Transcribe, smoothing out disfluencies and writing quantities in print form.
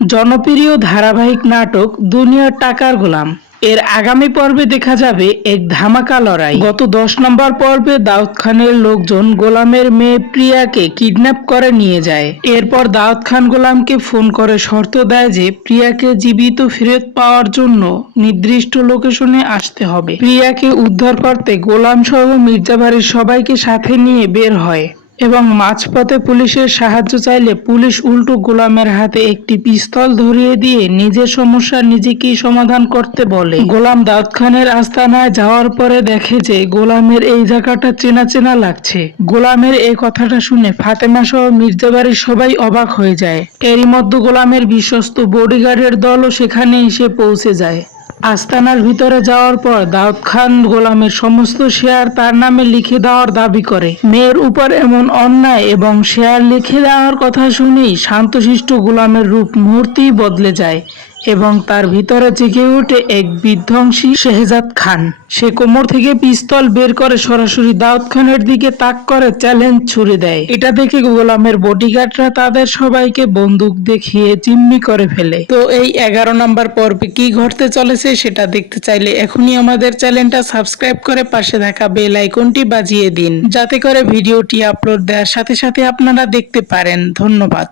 জনপ্রিয় ধারাবাহিক নাটক দুনিয়ার টাকার গোলাম এর আগামী পর্বে দেখা যাবে এক ধামাকা লড়াই। গত 10 নম্বর পর্বে দাউদ খানের লোকজন গোলামের মেয়ে প্রিয়াকে কিডন্যাপ করে নিয়ে যায়। এরপর দাউদ খান গোলামকে ফোন করে শর্ত দেয় যে প্রিয়াকে জীবিত ফেরত পাওয়ার জন্য নির্দিষ্ট লোকেশনে আসতে হবে। প্রিয়াকে উদ্ধার করতে গোলাম সহ মির্জাবাড়ির সবাইকে সাথে নিয়ে বের হয় এবং মাঝপথে পুলিশের সাহায্য চাইলে পুলিশ উল্টো গোলামের হাতে একটি পিস্তল ধরিয়ে দিয়ে নিজের সমস্যা নিজেকেই সমাধান করতে বলে। গোলাম দাউদ খানের আস্তানায় যাওয়ার পরে দেখে যে গোলামের এই জায়গাটা চেনা চেনা লাগছে। গোলামের এই কথাটা শুনে ফাতেমা সহ মির্জাবাড়ির সবাই অবাক হয়ে যায়। এরই মধ্যে গোলামের বিশ্বস্ত বডিগার্ডের দলও সেখানে এসে পৌঁছে যায়। আস্তানার ভিতরে যাওয়ার পর দাউদ খান গোলামের সমস্ত শেয়ার তার নামে লিখে দেওয়ার দাবি করে। মেয়ের উপর এমন অন্যায় এবং শেয়ার লিখে দেওয়ার কথা শুনেই শান্তশিষ্ট গোলামের রূপ মুহূর্তেই বদলে যায় এবং তার ভিতরে জেগে ওঠে এক বিধ্বংসী শেহজাদ খান। সে কোমর থেকে পিস্তল বের করে সরাসরি দাউদ খানের দিকে তাক করে চ্যালেঞ্জ ছুড়ে দেয়। এটা দেখে গোলামের বডিগার্ডরা তাদের সবাইকে বন্দুক দেখিয়ে জিম্মি করে ফেলে। তো এই 11 নম্বর পর্বে কি ঘটতে চলেছে সেটা দেখতে চাইলে এখনই আমাদের চ্যানেলটা সাবস্ক্রাইব করে পাশে থাকা বেল আইকনটি বাজিয়ে দিন, যাতে করে ভিডিওটি আপলোড দেওয়ার সাথে সাথে আপনারা দেখতে পারেন। ধন্যবাদ।